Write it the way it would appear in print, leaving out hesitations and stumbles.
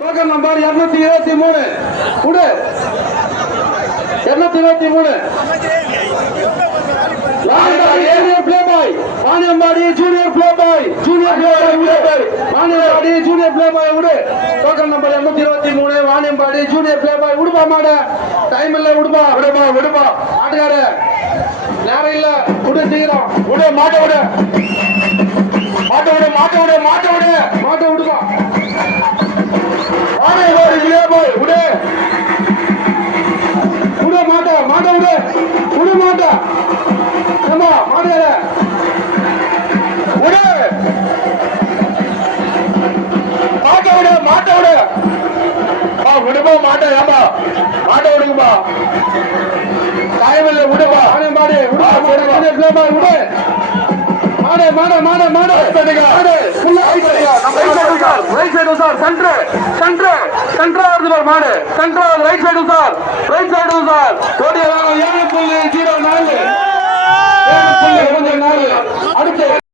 token number 223 குடு 223 Vaniyambadi junior play boy Vaniyambadi junior play boy விடு token number 223 Vaniyambadi junior play boy விடுப்பா மாட time இல்ல விடுப்பா ஆட்டுக்காரு நேரம் இல்ல விடு சீக்கிரம் விடு மாட்ட விடுப்பா வாணியம்பாடி பிளே பாய் விடு மாட்ட ஏமா மாடியார விடு மாட்ட விடு விடுப்பா மாட்ட ஏமா மாட்ட விடுங்கப்பா டைம் இல்ல விடுப்பா வாணியம்பாடி விடு மாடு ரைட் சைடு சார் சென்டர் வருது பார் மாடு சென்டர் ரைட் சைடு சார் கோடி 7.04 அடுத்து